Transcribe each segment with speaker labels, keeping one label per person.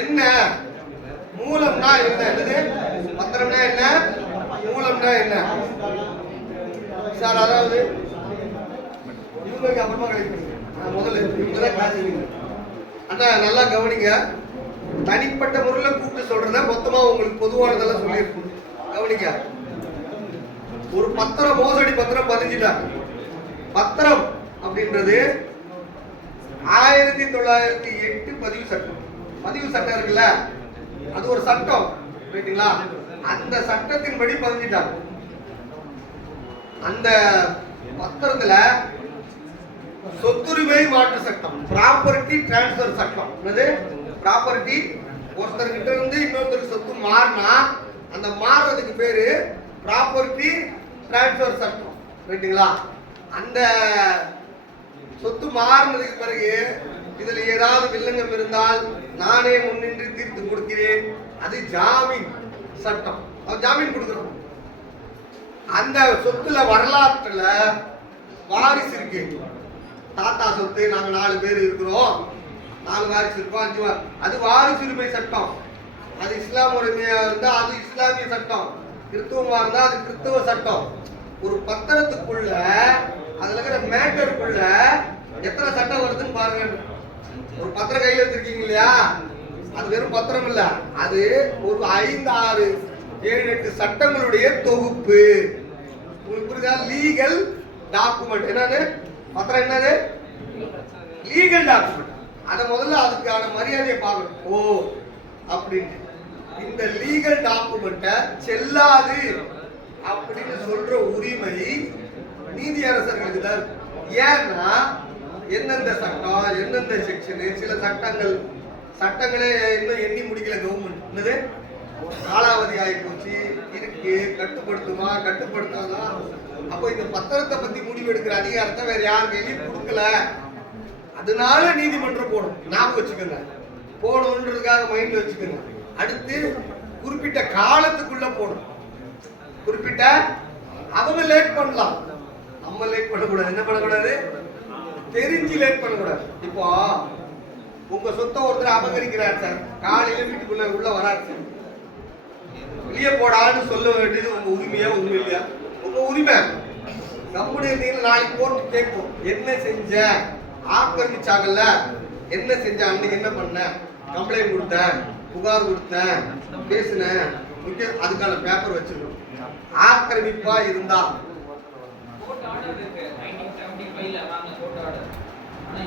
Speaker 1: என்ன? மூலம்னா என்ன? என்னது? பத்திரம்னா என்ன? மூலம்னா என்ன? சார் அதாவது இவங்களுக்கு அப்புறமா கிடைக்கும் முதல்ல இவங்க தான் கிளாஸ் அண்ணா நல்லா கவனிங்க. தனிப்பட்ட முறையில் கூப்பிட்டு சொல்றத மொத்தமா உங்களுக்கு பொதுவானதெல்லாம் சொல்லியிருக்கும் கவனிங்க. ஒரு பத்திரம் மோசடி பத்திரம் பதிஞ்சிட்டாங்க பத்திரம் அப்படின்றது ஆயிரத்தி தொள்ளாயிரத்தி எட்டு பதிவு சட்டம். பதிவு சட்டம் இருக்குல்ல? அது ஒரு சட்டம். ரைட்டுங்களா அந்த சட்டத்தின்படி பதிஞ்சிட்டாங்க. அந்த பத்திரத்துல சொத்துரிமை மாற்று சட்டம் ப்ராப்பர்ட்டி டிரான்ஸ்ஃபர் சட்டம். என்னது? ப்ராப்பர்ட்டி ஒருத்தர்கிட்ட இருந்து இன்னொருத்தருக்கு சொத்து மாறினா அந்த மாறுறதுக்கு பேரு ப்ராப்பர்ட்டி டிரான்ஸ்ஃபர் சட்டம். ரைட்டுங்களா அந்த சொத்து மாறினதுக்கு பிறகு இதுல ஏதாவது வில்லங்கம் இருந்தால் நானே முன்னின்று தீர்த்து கொடுக்கிறேன். அது ஜாமீன் சட்டம். ஜாமீன் கொடுக்கிறோம். அந்த சொத்துல வரலாற்றுல வாரிசு இருக்கு. தாத்தா சொத்து நாங்க நாலு பேர் இருக்கிறோம். நாலு வாரிசு இருக்கோம் அஞ்சு அது வாரிசுரிமை சட்டம். அது இஸ்லாம் உரிமையா இருந்தா அது இஸ்லாமிய சட்டம். கிறிஸ்துவமா இருந்தா அது கிறிஸ்துவ சட்டம். ஒரு பத்திரத்துக்குள்ள அதுல இருக்கிற மேட்டருக்குள்ள எத்தனை சட்டம் வருதுன்னு பாருங்க. ஒரு பத்திரம் கையில் எடுத்திருக்கீங்க இல்லையா? அது வெறும் பத்திரம் இல்ல. அது ஒரு ஐந்து ஆறு ஏழு எட்டு சட்டங்களுடைய தொகுப்பு. உங்களுக்கு புரியுதா? லீகல் டாக்குமெண்ட் என்னது? பத்திரம் என்னது? லீகல் டாக்குமெண்ட் அதை முதல்ல அதுக்கான மரியாதையை பார்க்கணும். ஓ அப்படின்னு. இந்த லீகல் டாக்குமெண்ட்டை செல்லாது அப்படின்னு சொல்ற உரிமை நீதியரசர்களுக்கு தான் ஏன்னா எந்தெந்த சட்டம் எந்தெந்த செக்ஷனு சில சட்டங்கள் சட்டங்களே இன்னும் எண்ணி முடிக்கல கவர்மெண்ட் என்னது? காலாவதி ஆகி போச்சு இருக்கு. கட்டுப்படுத்துமா? கட்டுப்படுத்தாதா? அப்போ இந்த பத்திரத்தை பத்தி முடிவு எடுக்கிற அதிகாரத்தை வேற யார் கையிலையும் கொடுக்கல. அதனால நீதிமன்றம் போடும் ஞாபகம் வச்சுக்கோங்க. போகணுன்றதுக்காக மைண்ட்ல வச்சுக்கோங்க. அடுத்து குறிப்பிட்ட காலத்துக்குள்ள போடும் குறிப்பிட்ட அவங்க லேட் பண்ணலாம். நம்ம லேட் பண்ணக்கூடாது. என்ன பண்ணக்கூடாது? தெரிஞ்சு லேட் பண்ணக்கூடாது. இப்போ உங்க சொத்தை ஒருத்தர் அபகரிக்கிறார் சார். காலையில வீட்டுக்குள்ள உள்ள வராரு சார். வெளியே போடான்னு சொல்ல வேண்டியது உங்க உரிமையா உண்மை இல்லையா? உங்க உரிமை. நம்முடைய இருந்தீங்கன்னா நாளைக்கு போட்டு கேட்கும். என்ன செஞ்ச? ஆக்கிரமிச்சாங்கல்ல. என்ன செஞ்ச? அன்னைக்கு என்ன பண்ண? கம்ப்ளைண்ட் கொடுத்தேன். புகார் கொடுத்தேன். பேசினேன். முக்கிய அதுக்கான பேப்பர் வச்சிருக்கோம். ஆக்கிரமிப்பா இருந்தா.
Speaker 2: ஃபைவ்ல வாங்க கோர்ட் ஆர்டர்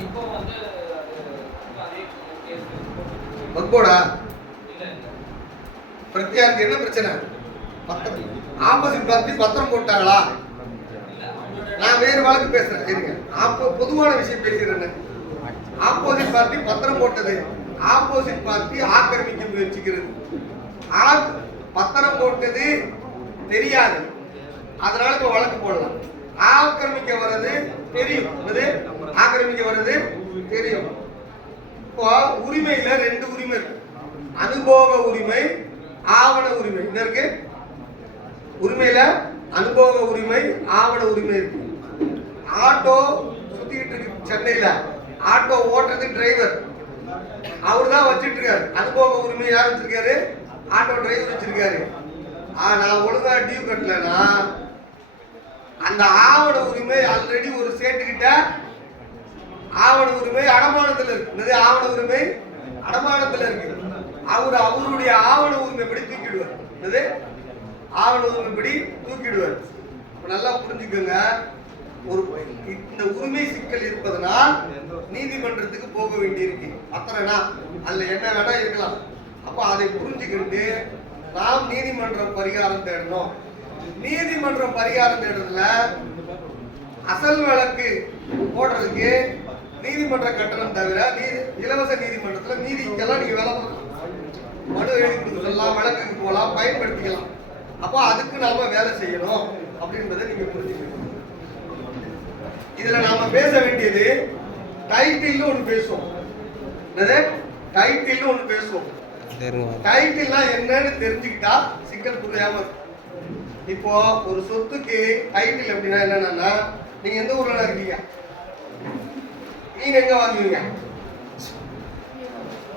Speaker 2: இப்போ வந்து அது இல்ல
Speaker 1: பிரத்யாருக்கு என்ன பிரச்சனை? பத்திரம் ஆப்போசிட் பார்ட்டி பத்திரம் போட்டாங்களா? நான் வேறு வழக்கு பேசுறேன். இருங்க. ஆப்போ பொதுவான விஷயம் பேசுறேன் ஆப்போசிட் பார்ட்டி பத்திரம் போட்டது. ஆப்போசிட் பார்ட்டி ஆக்கிரமிக்க முயற்சிக்கிறது. பத்திரம் போட்டது தெரியாது. அதனால இப்ப வழக்கு போடலாம். ஆக்கிரமிக்க வர்றது தெரியும். ஆக்கிரமிக்க வர்றது தெரியும். இப்போ உரிமையில ரெண்டு உரிமை இருக்கு. அனுபோக உரிமை ஆவண உரிமை. என்ன இருக்கு? உரிமையில அனுபவ உரிமை ஆவண உரிமை இருக்கு. ஆட்டோ சுத்திட்டு இருக்கு சென்னையில. ஆட்டோ ஓட்டுறது டிரைவர் அவர் தான் வச்சுட்டு இருக்காரு அனுபவ உரிமை யார் வச்சிருக்காரு? ஆட்டோ டிரைவர் வச்சிருக்காரு. ஆனா ஒழுங்கா டியூ கட்டலன்னா அந்த ஆவண உரிமை ஆல்ரெடி ஒரு சேட்டுக்கிட்ட ஆவண உரிமை அடமானத்தில் இருக்கு. ஆவண உரிமை? அடமானத்தில் இருக்கு. அவர் அவருடைய ஆவண உரிமைப்படி தூக்கிடுவார். என்னது? ஆவண உரிமைப்படி தூக்கிடுவார். நல்லா புரிஞ்சுக்கோங்க. ஒரு இந்த உரிமை சிக்கல் இருப்பதனால் நீதிமன்றத்துக்கு போக வேண்டியிருக்கு. அத்தனைனா அதுல என்ன வேணா இருக்கலாம். அப்போ அதை புரிஞ்சுக்கிட்டு நாம் நீதிமன்ற பரிகாரம் தேடணும். நீதிமன்றம் பரிகாரம் தேடுறதுல அசல் வழக்கு போடுறதுக்கு நீதிமன்ற கட்டணம் தவிர நீதி இலவச நீதிமன்றத்துல நீதிக்கெல்லாம் நீங்க வேலை மனு எழுதி சொல்லலாம் வழக்குக்கு போகலாம் பயன்படுத்திக்கலாம். அப்போ அதுக்கு நாம வேலை செய்யணும் அப்படின்றத நீங்க புரிஞ்சுக்கணும். இதுல நாம பேச வேண்டியது டைட்டில்னு ஒண்ணு பேசுவோம். என்னது? டைட்டில்னு ஒண்ணு பேசுவோம். டைட்டில்னா என்னன்னு தெரிஞ்சுக்கிட்டா சிக்கல் புரியாம இருக்கும். இப்போ ஒரு சொத்துக்கு டைட்டில் அப்படின்னா என்னன்னா நீங்க எந்த ஊர்ல இருக்கீங்க? நீங்க எங்க வாங்குவீங்க?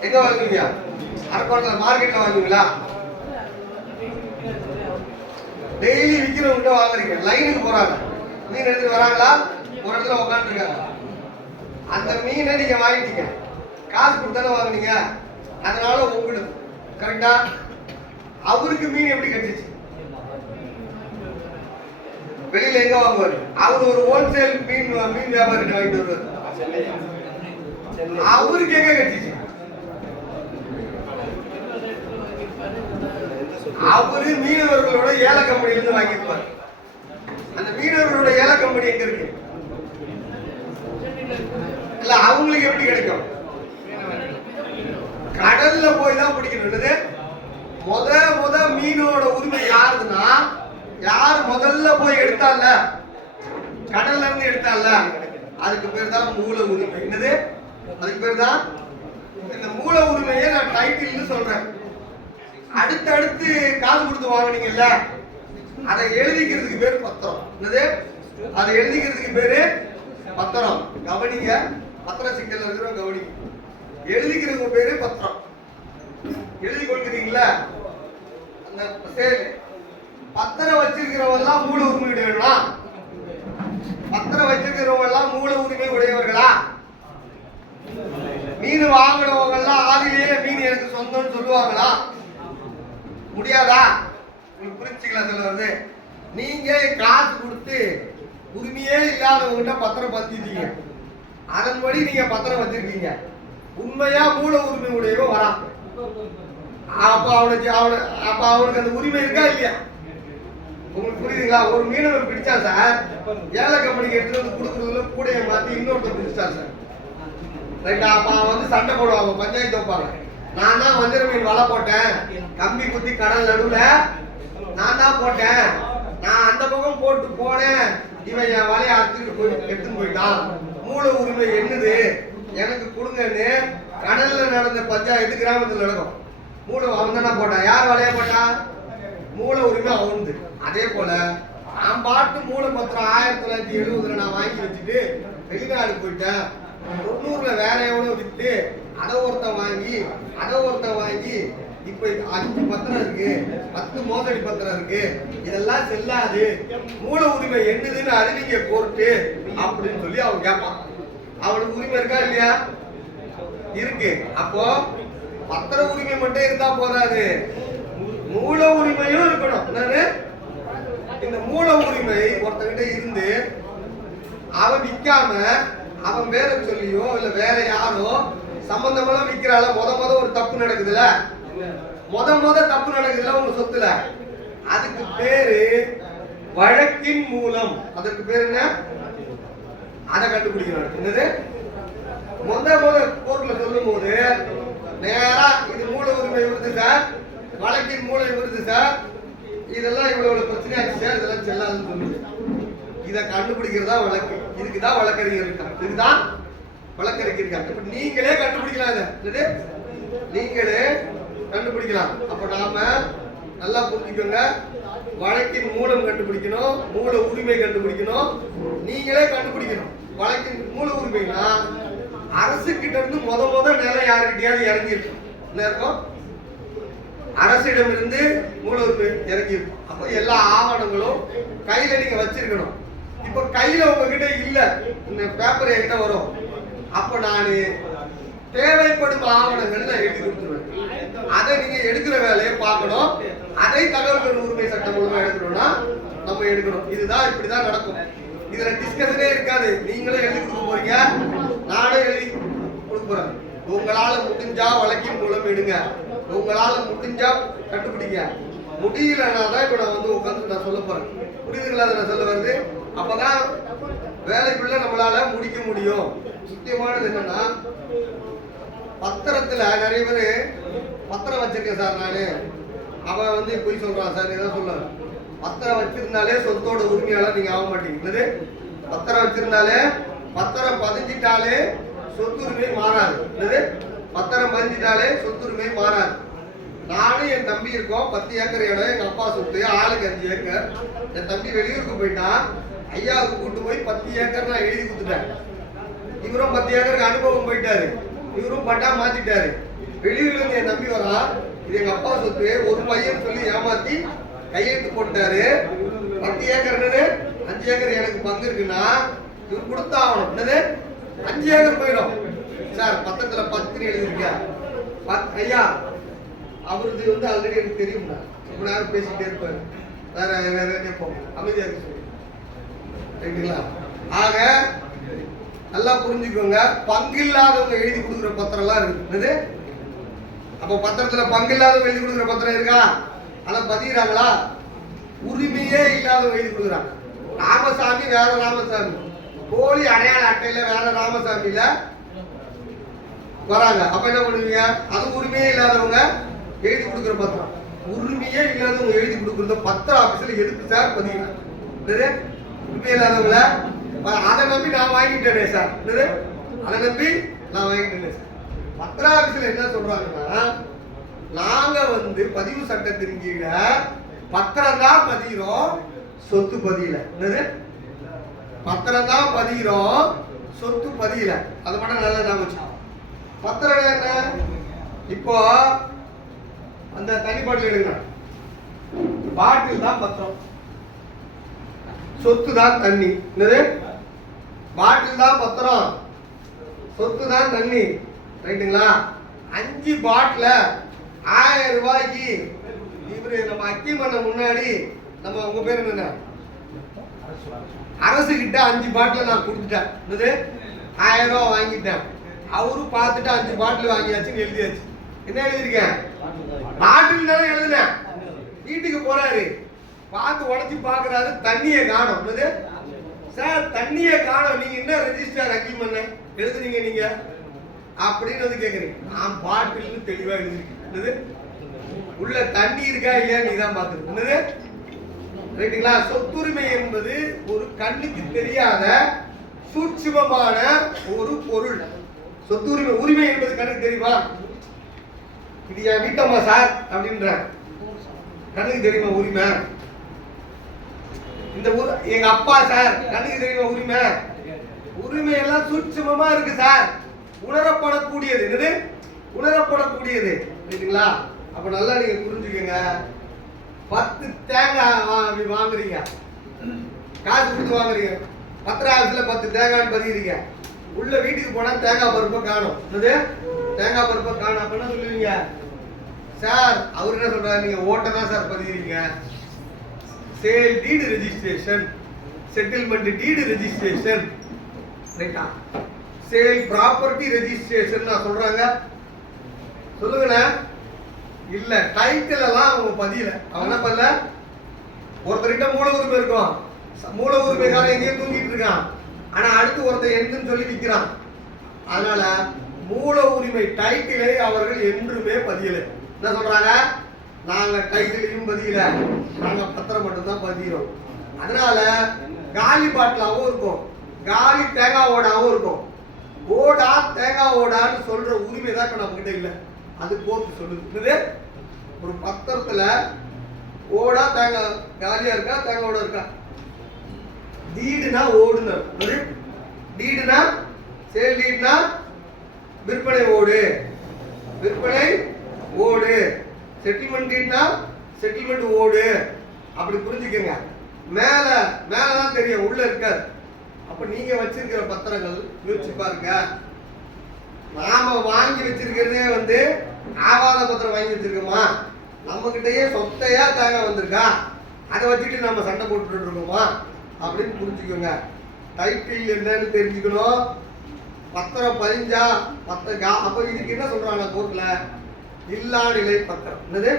Speaker 1: எங்க வாங்குவீங்க? அரக்கோணத்தில் மார்க்கெட்டில் வாங்குவீங்களா? டெய்லி விற்கிறவங்ககிட்ட வாங்குறீங்க. லைனுக்கு போறாங்க. மீன் எடுத்துட்டு வராங்களா? ஒரு இடத்துல உட்காந்துருக்காங்க அந்த மீனை நீங்க வாங்கிட்டீங்க. காசு கொடுத்தானே வாங்குனீங்க. அதனால உங்களுக்கு கரெக்டா அவருக்கு மீன் எப்படி கிடைச்சிச்சு? வெளியில எங்க வாங்குவாரு? அவர் ஒரு ஹோல்சேல் மீன் மீன் வியாபாரி வாங்கிட்டு வருவாரு. அவருக்கு எங்க கட்டிச்சு. அவரு மீனவர்களோட ஏல கம்பெனில இருந்து வாங்கியிருப்பார். அந்த மீனவர்களோட ஏல கம்பெனி எங்க இருக்கு? இல்ல அவங்களுக்கு எப்படி கிடைக்கும்? கடல்ல போய் தான் பிடிக்கணும். முத முத மீனோட உரிமை யாருதுன்னா எடுத்தால கடல்ல இருந்து எடுத்தால அதுக்கு பேர் தான் மூல உரிமை. என்னது? அதுக்கு பேர் தான் இந்த மூல உரிமையை நான் டைட்டில்னு சொல்றேன். அடுத்தடுத்து காசு கொடுத்து வாங்கினீங்கல்ல அதை எழுதிக்கிறதுக்கு பேர் பத்திரம். என்னது? அதை எழுதிக்கிறதுக்கு பேரு பத்திரம். கவனிங்க. பத்திர சிக்கல் இருக்கிற கவனிங்க. எழுதிக்கிறதுக்கு பேரு பத்திரம். எழுதி கொடுக்குறீங்களா? அந்த சேல் பத்திரம் வச்சிருக்கிறவங்க எல்லாம் மூல உரிமை உடையவர்களா பத்திரம் வச்சிருக்கிறவங்கெல்லாம் மூல உரிமை உடையவர்களா? மீன் வாங்கினவங்க எல்லாம் ஆதிலேயே மீன் எனக்கு சொந்தம்னு சொல்லுவாங்களா? முடியாதா? உங்களுக்கு புரிஞ்சுக்கலாம் சொல்ல வருது. நீங்க காசு கொடுத்து உரிமையே இல்லாதவங்ககிட்ட பத்திரம் பத்திட்டீங்க. அதன்படி நீங்க பத்திரம் வச்சிருக்கீங்க. உண்மையா மூல உரிமை உடையவன் வரான். அப்ப அவனுக்கு அவன அப்ப அவனுக்கு அந்த உரிமை இருக்கா இல்லையா? உங்களுக்கு புரியுதுங்களா? ஒரு மீனவர் பிடிச்சா சார் ஏல கம்பெனிக்கு எடுத்துட்டு வந்து கொடுக்குறதுல கூடைய மாத்தி இன்னொருத்தர் பிடிச்சா சார். ரைட்டா? அப்ப அவன் வந்து சண்டை போடுவாங்க பஞ்சாயத்து வைப்பாங்க. நான் தான் வஞ்சர மீன் வலை போட்டேன். கம்பி குத்தி கடல் நடுவில். நான் தான் போட்டேன். நான் அந்த பக்கம் போட்டு போனேன். இவன் என் வலையை அறுத்துட்டு போய் எடுத்துன்னு போயிட்டான். மூல உரிமை என்னது? எனக்கு கொடுங்கன்னு கடல்ல நடந்த பஞ்சாயத்து கிராமத்தில் நடக்கும். மூல அவன் தானே போட்டான். யார் வலையை போட்டான்? மூல உரிமை அவனுது அதே போல நான் பாட்டு மூல பத்திரம் ஆயிரத்தி தொள்ளாயிரத்தி எழுபதுல நான் வாங்கி வச்சுட்டு வெளிநாடு போயிட்டேன். தொண்ணூறுல வேற எவ்வளோ வித்து அதை ஒருத்தன் வாங்கி அதை ஒருத்தன் வாங்கி இப்ப அஞ்சு பத்திரம் இருக்கு பத்து மோசடி பத்திரம் இருக்கு இதெல்லாம் செல்லாது. மூல உரிமை என்னதுன்னு அறிவிங்க கோர்ட்டு அப்படின்னு சொல்லி அவன் கேட்பான் அவனுக்கு உரிமை இருக்கா இல்லையா? இருக்கு. அப்போ பத்திர உரிமை மட்டும் இருந்தா போதாது. மூல உரிமையும் இருக்கணும். என்னன்னு இந்த மூல உரிமை ஒருத்தங்கிட்ட இருந்து அவன் விற்காம அவன் வேற சொல்லியோ இல்ல வேற யாரோ சம்பந்தமெல்லாம் விற்கிறால முத முத ஒரு தப்பு நடக்குதுல்ல முத முத தப்பு நடக்குதுல்ல உங்க சொத்துல? அதுக்கு பேரு வழக்கின் மூலம். அதற்கு பேர் என்ன? அதை கண்டுபிடிக்கணும். என்னது? முத முத கோர்ட்ல சொல்லும் போது நேரா இது மூல உரிமை விருது சார். வழக்கின் மூலம் வருது சார். இதெல்லாம் இவ்வளவு பிரச்சனையாச்சு சார். இதெல்லாம் செல்லாதுன்னு சொல்லுது. இதை கண்டுபிடிக்கிறதா வழக்கு. இதுக்கு தான் வழக்கறிஞர் இருக்காங்க. இதுதான் வழக்கறிஞர் இருக்காங்க. இப்ப நீங்களே கண்டுபிடிக்கலாம் இதை. நீங்களே கண்டுபிடிக்கலாம். அப்ப நாம நல்லா புரிஞ்சுக்கோங்க. வழக்கின் மூலம் கண்டுபிடிக்கணும். மூல உரிமை கண்டுபிடிக்கணும். நீங்களே கண்டுபிடிக்கணும். வழக்கின் மூல உரிமைனா அரசு கிட்ட இருந்து முத முத நிலம் யாருக்கிட்டையாவது இறங்கிருக்கும் என்ன இருக்கும்? அரசிடமிருந்து மூல உரிமை இறங்கி அப்போ அப்ப எல்லா ஆவணங்களும் கையில நீங்க வச்சிருக்கணும். இப்ப கையில உங்ககிட்ட இல்ல. இந்த பேப்பர் என்கிட்ட வரும். அப்ப நானு தேவைப்படும் ஆவணங்கள் நான் எழுதி கொடுத்துருவேன். அதை நீங்க எடுக்கிற வேலையை பார்க்கணும். அதை தகவல்கள் உரிமை சட்டம் மூலமா எடுக்கணும்னா நம்ம எடுக்கணும். இதுதான் இப்படிதான் நடக்கும். இதுல டிஸ்கஷனே இருக்காது. நீங்களும் எழுதி கொடுக்க போறீங்க. நானும் எழுதி கொடுக்க போறேன். உங்களால முடிஞ்சா வழக்கின் மூலம் எடுங்க. உங்களால் முடிஞ்சா கண்டுபிடிங்க. முடியலன்னா தான் இப்போ நான் வந்து உட்காந்து நான் சொல்ல போறேன். புரியுதுங்களா அதை நான் சொல்ல வருது? அப்பதான் வேலைக்குள்ள நம்மளால முடிக்க முடியும். முக்கியமானது என்னன்னா பத்திரத்துல நிறைய பேர் பத்திரம் வச்சிருக்கேன் சார் நானு. அவன் வந்து பொய் சொல்றான் சார் ஏதோ சொல்ல பத்திரம் வச்சிருந்தாலே சொத்தோட உரிமையாளர் நீங்க ஆக மாட்டேங்குது பத்திரம் வச்சிருந்தாலே பத்திரம் பதிஞ்சிட்டாலே சொத்துரிமை மாறாது. என்னது? பத்திரம் பதிஞ்சிட்டாலே சொத்துரிமை மாறாது. நானும் என் தம்பி இருக்கோம் பத்து ஏக்கர் இடம் எங்க அப்பா சொத்து ஆளுக்கு அஞ்சு ஏக்கர். என் தம்பி வெளியூருக்கு போயிட்டான். ஐயாவுக்கு கூட்டு போய் பத்து ஏக்கர் நான் எழுதி கொடுத்துட்டேன். இவரும் பத்து ஏக்கருக்கு அனுபவம் போயிட்டாரு. இவரும் பட்டா மாத்திட்டாரு. வெளியூர்ல இருந்து என் தம்பி வரா இது எங்க அப்பா சொத்து. ஒரு பையன் சொல்லி ஏமாத்தி கையெழுத்து போட்டாரு பத்து ஏக்கர் என்னது? அஞ்சு ஏக்கர் எனக்கு பங்கு இருக்குன்னா இவர் கொடுத்தாகணும். என்னது? அஞ்சு ஏக்கர் போயிடும். சார் பத்திரத்துல பத்துன்னு எழுதிருக்கியா பத் ஐயா அவரது வந்து ஆல்ரெடி எனக்கு தெரியும்ல ரொம்ப நேரம் பேசிக்கிட்டே இருப்பாரு. வேற வேற கேட்போம் அமைதியா இருக்கு சொல்லி ரைட்டுங்களா ஆக நல்லா புரிஞ்சுக்கோங்க. பங்கு இல்லாதவங்க எழுதி கொடுக்குற பத்திரம்லாம் இருக்கு. என்னது? அப்போ பத்திரத்துல பங்கு இல்லாதவங்க எழுதி கொடுக்குற பத்திரம் இருக்கா? ஆனா பதிகிறாங்களா உரிமையே இல்லாதவங்க எழுதி கொடுக்குறாங்க. ராமசாமி வேற ராமசாமி. போலி அடையாள அட்டையில வேற ராமசாமியில வராங்க. அப்ப என்ன பண்ணுவீங்க? அது உரிமையே இல்லாதவங்க எழுதி கொடுக்குற பத்திரம். உரிமையே இல்லாதவங்க எழுதி கொடுக்குறத பத்திர ஆபீஸ்ல எதுக்கு சார் பதிகிறாங்க என்னது? உரிமை இல்லாதவங்கள? அதை நம்பி நான் வாங்கிட்டேனே சார் அதை நம்பி நான் வாங்கிட்டேனே சார் பத்திர ஆபீஸ்ல என்ன சொல்றாங்கன்னா நாங்க வந்து பதிவு சட்டத்தின் கீழே பத்திரம் தான் பதிகிறோம் சொத்து பதியல. என்னது? பத்திரம் தான் பதிகிறோம் சொத்து பதியல. அது மட்டும் நல்லா தான் வச்சுக்கோ. பத்திரம் என்ன இப்போ அந்த தனி பாட்டில் எடுங்க. பாட்டில் தான் பத்திரம். சொத்து தான் தண்ணி. என்னது? பாட்டில் தான் பத்திரம். சொத்து தான் தண்ணி. ரைட்டுங்களா? அஞ்சு பாட்டில ஆயிரம் ரூபாய்க்கு இவரு நம்ம அக்கி பண்ண முன்னாடி நம்ம உங்க பேர் என்ன அரசு கிட்ட அஞ்சு பாட்டில் நான் கொடுத்துட்டேன். என்னது? ஆயிரம் ரூபாய் வாங்கிட்டேன். அவரு பார்த்துட்டு அஞ்சு பாட்டில் வாங்கியாச்சுன்னு எழுதியாச்சு. என்ன எழுதிருக்கேன் பாட்டில் தானே எழுதினேன். வீட்டுக்கு போறாரு. பார்த்து உடச்சி பார்க்கறாரு. தண்ணியை காணோம். என்னது? சார் தண்ணியை காணோம். நீங்க என்ன ரெஜிஸ்டர் அக்கி பண்ண? எழுதுனீங்க நீங்க? அப்படின்னு வந்து கேக்குறீங்க. நான் பாட்டில்னு தெளிவா எழுதிருக்கேன் என்னது? உள்ள தண்ணி இருக்கா இல்லையா? நீ தான் பார்த்துருக்க என்னது? ரைட்டுங்களா சொத்துரிமை என்பது ஒரு கண்ணுக்கு தெரியாத சூட்சுமமான ஒரு பொருள். சொத்து உரிமை உரிமை என்பது கண்ணுக்கு தெரியுமா? இது என் வீட்டம்மா சார் அப்படின்ற கண்ணுக்கு தெரியுமா உரிமை? இந்த ஊர் எங்க அப்பா சார் கண்ணுக்கு தெரியுமா உரிமை? உரிமை எல்லாம் சூட்சமமா இருக்கு சார். உணரப்படக்கூடியது. என்னது? உணரப்படக்கூடியது. சரிங்களா அப்ப நல்லா நீங்க புரிஞ்சுக்கங்க. பத்து தேங்காய் வாங்குறீங்க. காசு கொடுத்து வாங்குறீங்க. பத்திர ஆஃபீஸ்ல பத்து தேங்காய்னு பதிகிறீங்க உள்ள வீட்டுக்கு போனா தேங்காய் பருப்பை காணும். என்னது? தேங்காய் பருப்பை காணும். அப்ப என்ன சொல்லுவீங்க? சார் அவர் என்ன சொல்றாரு? நீங்க ஓட்டை தான் sir பதிகிறீங்க. Sale deed registration. Settlement deed registration. ரைட்டா? சேல் ப்ராப்பர்ட்டி ரெஜிஸ்ட்ரேஷன் நான் சொல்றாங்க. சொல்லுங்கண்ணே இல்ல டைட்டில் எல்லாம் அவங்க பதியல. அவன் என்ன பண்ணல? ஒருத்தர்கிட்ட மூல உரிமை இருக்கும் மூல உரிமைக்காரன் எங்கேயும் தூங்கிட்டு இருக்கான். ஆனா அடுத்து ஒருத்தன் எந்துன்னு சொல்லி விற்கிறான் அதனால மூல உரிமை டைட்டிலை அவர்கள் என்றுமே பதியல. என்ன சொல்றாங்க? நாங்க டைட்டிலையும் பதியல. நாங்க பத்திரம் மட்டும் தான் பதிகிறோம் அதனால காலி பாட்டிலாவும் இருக்கும். காலி தேங்காய் ஓடாவும் இருக்கும். ஓடா தேங்காய் ஓடான்னு சொல்ற உரிமை தான் இப்ப நம்ம கிட்ட இல்லை. அது கோர்ட்டு சொல்லுது. ஒரு பத்திரத்துல ஓடா தேங்காய் காலியா இருக்கா தேங்காய் ஓட இருக்கா? டீடுனா ஓடுனர் டீடுனா சேல் டீட்னா விற்பனை ஓடு. விற்பனை ஓடு. செட்டில்மெண்ட் டீட்னா செட்டில்மெண்ட் ஓடு. அப்படி புரிஞ்சுக்கங்க. மேலே மேலே தான் தெரியும் உள்ள இருக்காது. அப்போ நீங்கள் வச்சிருக்கிற பத்திரங்கள் யோசிச்சு பாருங்க. நாம வாங்கி வச்சிருக்கிறதே வந்து ஆவாத பத்திரம் வாங்கி வச்சிருக்கோமா? நம்ம கிட்டயே சொத்தையா தேங்காய் வந்திருக்கா? அதை வச்சுட்டு நம்ம சண்டை போட்டுட்டு இருக்கோமா? அப்படின்னு புரிஞ்சுக்கோங்க. டைட்டில் என்னன்னு தெரிஞ்சுக்கணும். பத்திரம் பதிஞ்சா பத்த கா அப்போ இதுக்கு என்ன சொல்கிறாங்க கோர்ட்டில் இல்லா நிலை பத்திரம். என்னது?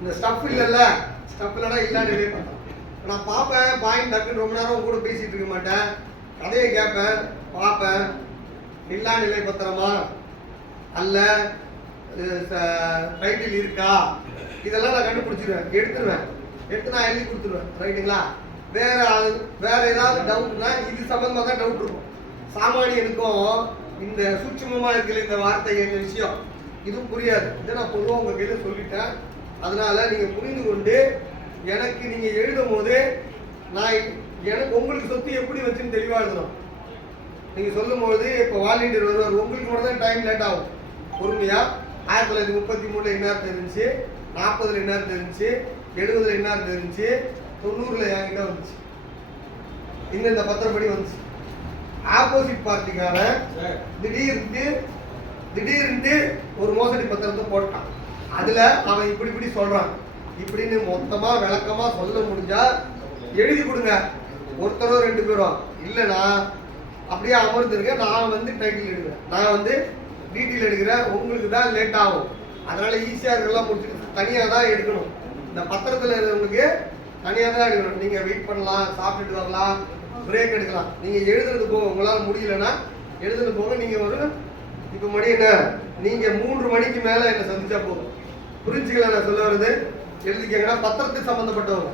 Speaker 1: இந்த ஸ்டஃப் இல்லைல்ல. ஸ்டஃப் இல்லைன்னா இல்லா நிலை பத்திரம். நான் பார்ப்பேன் பாயிண்ட் டக்குன்னு ரொம்ப நேரம் கூட பேசிகிட்டு இருக்க மாட்டேன். கதையை கேட்பேன் பார்ப்பேன். இல்லா நிலை பத்திரமா? அல்ல டைட்டில் இருக்கா? இதெல்லாம் நான் கண்டுபிடிச்சிருவேன். எடுத்துருவேன். எடுத்து நான் எழுதி கொடுத்துருவேன். ரைட்டுங்களா வேற வேற ஏதாவது டவுட்னா இது சம்பந்தமா தான் டவுட் இருக்கும். சாமானியனுக்கும் இந்த சூட்சுமமா இருக்கிற இந்த வார்த்தை எங்க விஷயம் இதுவும் புரியாது. இதை நான் பொதுவாக உங்க கையில சொல்லிட்டேன். அதனால நீங்க புரிந்து கொண்டு எனக்கு நீங்க எழுதும் போது நான் எனக்கு உங்களுக்கு சொத்து எப்படி வச்சுன்னு தெளிவா எழுதணும். நீங்க சொல்லும்போது இப்போ வாலண்டியர் வருவார் உங்களுக்கு மட்டும் தான் டைம் லேட் ஆகும். பொறுமையா? ஆயிரத்தி தொள்ளாயிரத்தி முப்பத்தி மூணுல என்ன இருந்துச்சு? நாற்பதுல என்ன இருந்துச்சு? எழுபதுல என்ன இருந்துச்சு? தொண்ணூறுல என்கிட்ட வந்துச்சு. இன்னும் இந்த பத்திரப்படி வந்துச்சு. ஆப்போசிட் பார்ட்டிக்காரன் திடீர்னு திடீர்னு ஒரு மோசடி பத்திரத்தை போட்டான். அதுல அவன் இப்படி இப்படி சொல்றான். இப்படின்னு மொத்தமா விளக்கமா சொல்ல முடிஞ்சா எழுதி கொடுங்க. ஒருத்தரோ ரெண்டு பேரும் இல்லைனா அப்படியே அமர்ந்துருங்க. நான் வந்து டைட்டில் எடுக்கிறேன் நான் வந்து டீட்டெயில் எடுக்கிறேன் உங்களுக்கு தான் லேட் ஆகும். அதனால ஈஸியாக இருக்கலாம் முடிச்சுட்டு தனியாக தான் எடுக்கணும். இந்த பத்திரத்தில் இருக்கிறவங்களுக்கு தனியாக தான் எடுக்கணும் நீங்கள் வெயிட் பண்ணலாம் சாப்பிட்டுட்டு வரலாம் பிரேக் எடுக்கலாம். நீங்கள் எழுதுறது போக உங்களால் முடியலன்னா எழுதுறது போக நீங்கள் ஒரு இப்போ மணி என்ன? நீங்கள் மூன்று மணிக்கு மேலே என்னை சந்திச்சா போதும். புரிஞ்சுக்கலாம் நான் சொல்ல வருது எழுதிக்கங்கன்னா பத்திரத்துக்கு சம்மந்தப்பட்டவங்க